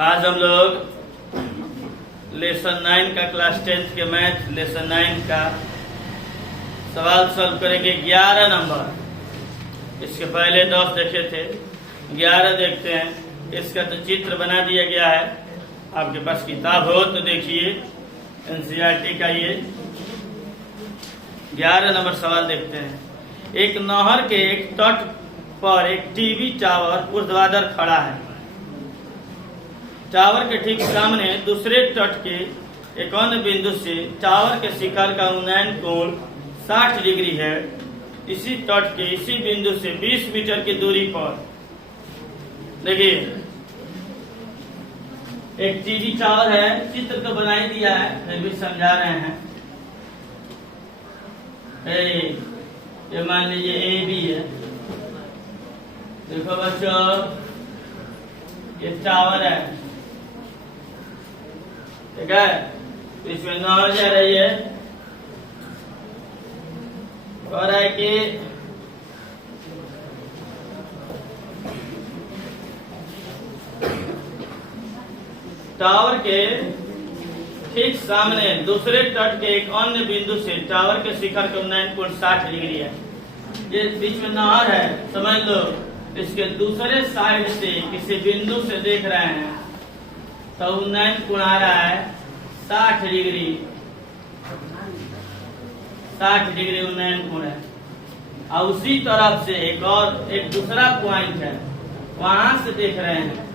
आज हम लोग लेसन 9 का क्लास 10th के मैथ लेसन 9 का सवाल सॉल्व करेंगे 11 नंबर। इसके पहले 10 देखे थे, 11 देखते हैं। इसका तो चित्र बना दिया गया है, आपके पास किताब हो तो देखिए। एनसीईआरटी का ये 11 नंबर सवाल देखते हैं। एक नहर के एक तट पर एक टीवी टावर ऊर्ध्वाधर खड़ा है। टावर के ठीक सामने दूसरे तट के एक अन्य बिंदु से टावर के शिखर का उन्नयन कोण 60 डिग्री है। इसी तट के इसी बिंदु से 20 मीटर की दूरी पर देखिए एक टीवी टावर है। चित्र तो बना ही दिया है, फिर भी समझा रहे हैं। ये मान लीजिए ए बी है। देखो बच्चों, ये टावर है, ठीक है। इसमें नहर जा रही है और है कि टावर के ठीक सामने दूसरे तट के एक अन्य बिंदु से टावर के शिखर का उन्नयन कोण 60 डिग्री है। ये बीच में नहर है, समझ लो। इसके दूसरे साइड से किसी बिंदु से देख रहे हैं तो उन्नयन कोण आ रहा है 60 डिग्री। 60 डिग्री उन्नयन कोण है। और उसी तरफ से एक दूसरा पॉइंट है, वहां से देख रहे हैं,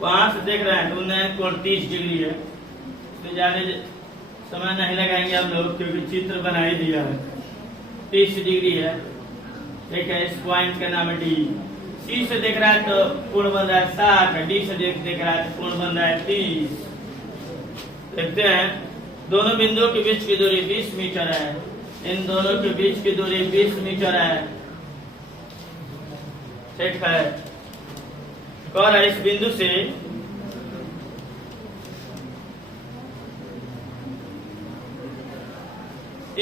वहां से देख रहे हैं तो उन्नयन कोण 30 डिग्री है। तो जाने समय नहीं लगाएंगे हम लोग, क्योंकि चित्र बना ही दिया है। 30 डिग्री है, ठीक है। इस पॉइंट का नाम है डी। सी से देख रहा है तो कोण बन रहा है 60, डी से देख रहा है तो कोण बन रहा है 30। देखते हैं, दोनों बिंदुओं के बीच की दूरी 20 मीटर है। इन दोनों के बीच की दूरी 20 मीटर है, ठीक है। और इस बिंदु से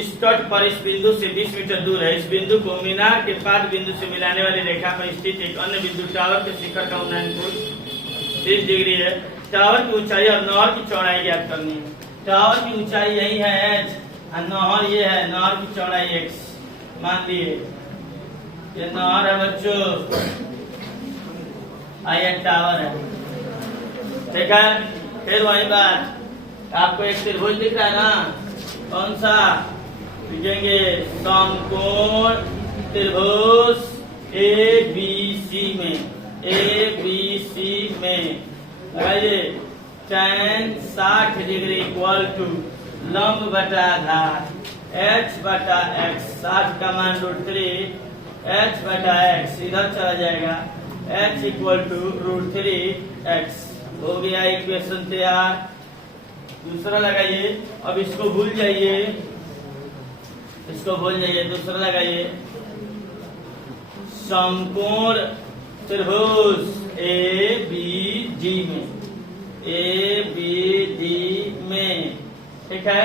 इस तट पर इस बिंदु से 20 मीटर दूर है। इस बिंदु को मीनार के पाद बिंदु से मिलाने वाली रेखा पर स्थित एक अन्य बिंदु टावर के शिखर का उन्नयन कोण 30 डिग्री है। टावर की ऊंचाई और नहर की चौड़ाई ज्ञात करनी है। टावर की ऊंचाई यही है h और नहर ये है, नहर की चौड़ाई x मान लिए। ये नहर है बच्चों, ये टावर है, ठीक है। फिर वही बात, आपको एक त्रिभुज दिख रहा है ना, कौन सा लिखेंगे? समकोण त्रिभुज ABC में, ABC में लगाइए tan 60 डिग्री इक्वल टू लंब बटा आधार h बटा x। 60 का मान √3, h बटा x इधर चला जाएगा, h इक्वल टू √3x। हो गया इक्वेशन तैयार। दूसरा लगाइए। अब इसको भूल जाइए, इसको भूल जाइए। दूसरा लगाइए, समकोण त्रिभुज ABD में, ABD में, ठीक है।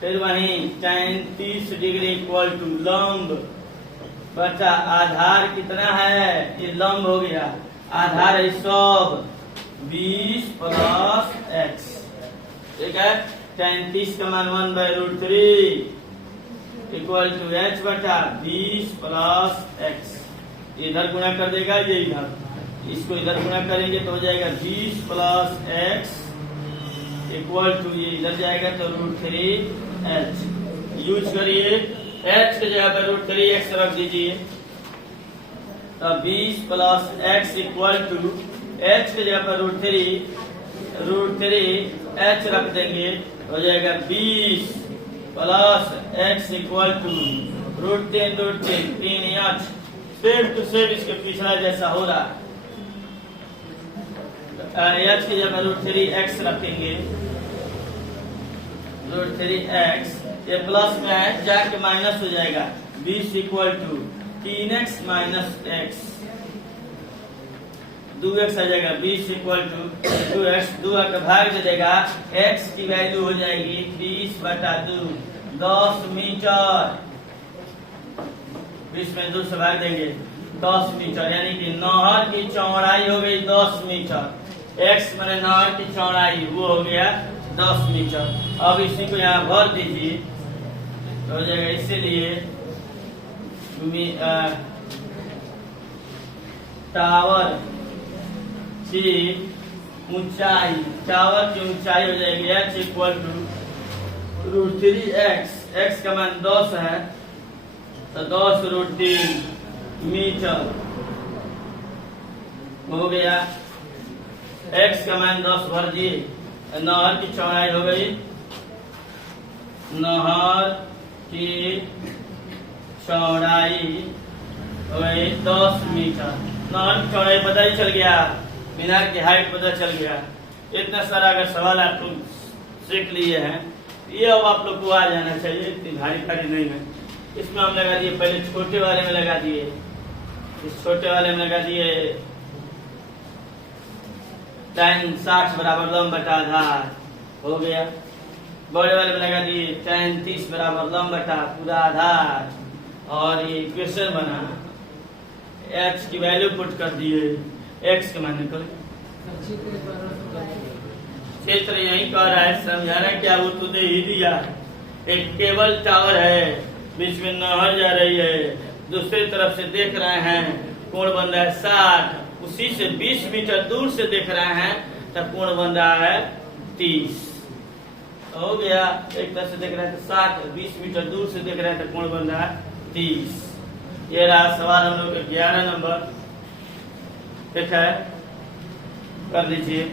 फिर वहीं tan 30 डिग्री इक्वल टू लंब बचा आधार कितना है? ये लंब हो गया, आधार है सब 20 प्लस x, ठीक है। tan 30 का मान 1/√3 इक्वल टू h बटा 20 प्लस x। इधर गुणा कर देगा, ये इधर, इसको इधर गुणा करेंगे तो हो जाएगा 20 प्लस x इक्वल टू ये इधर जाएगा तो √3h। यूज करिए, h की जगह पर √3x रख दीजिए तो 20 plus x equal to h की जगह पर √3h रख देंगे, हो जाएगा 20 plus x equal to √3 3h। Same to same इसके पिछला जैसा हो रहा है। h की जगह √3x रखेंगे, √3x। ये प्लस में है, जाके माइनस हो जाएगा। 20 equal to 3x minus x, 2x आ जाएगा। 20 इक्वल टू 2x, 2 का भाग दे देगा, x की वैल्यू हो जाएगी 30 बटा 2, 10 मीटर। 20 में 2 से भाग देंगे, 10 मीटर, यानी कि नहर की चौड़ाई हो गई 10 मीटर। एक्स माने नहर की चौड़ाई वो हो गया 10 मीटर। अब इसी को यहाँ भर दीजिए तो हो जाएगा। इसीलिए टावर की ऊंचाई, टावर की ऊंचाई हो जाएगी h equal to √3x। x का मान 10 है तो 10√3 मीटर हो गया। x का मान 10 भर दिए। नहर की चौड़ाई हो गई, नहर की चौड़ाई हो गई 10 मीटर। नहर की चौड़ाई पता ही चल गया, मीनार की हाइट पता चल गया। इतना सारा अगर सवाल आप लोग सीख लिए हैं, ये अब आप लोग को आ जाना चाहिए, इतनी भारी नहीं है। इसमें हम लगा दिए, पहले छोटे वाले में लगा दिए, इस छोटे वाले में लगा दिए tan 60 बराबर लंब बटा आधार हो गया। बड़े वाले में लगा दिए tan 30 बराबर लंब बटा पूरा आधार, और ये इक्वेशन बना। h की वैल्यू पुट कर दिए, x के मान निकल। क्षेत्र यही कह रहा है, समझाना क्या वो तो दे ही दिया। एक केबल टावर है, बीच में नहर जा रही है, दूसरी तरफ से देख रहे हैं कोण बन रहा है 60, उसी से 20 मीटर दूर से देख रहे हैं तो कोण बन रहा है 30 हो गया। एक तरफ से देख रहे हैं तो 60, 20 मीटर दूर से देख रहे हैं तो कोण बन रहा है 30। ये रहा सवाल हम लोग का 11 नंबर। ठीक है, कर लीजिए।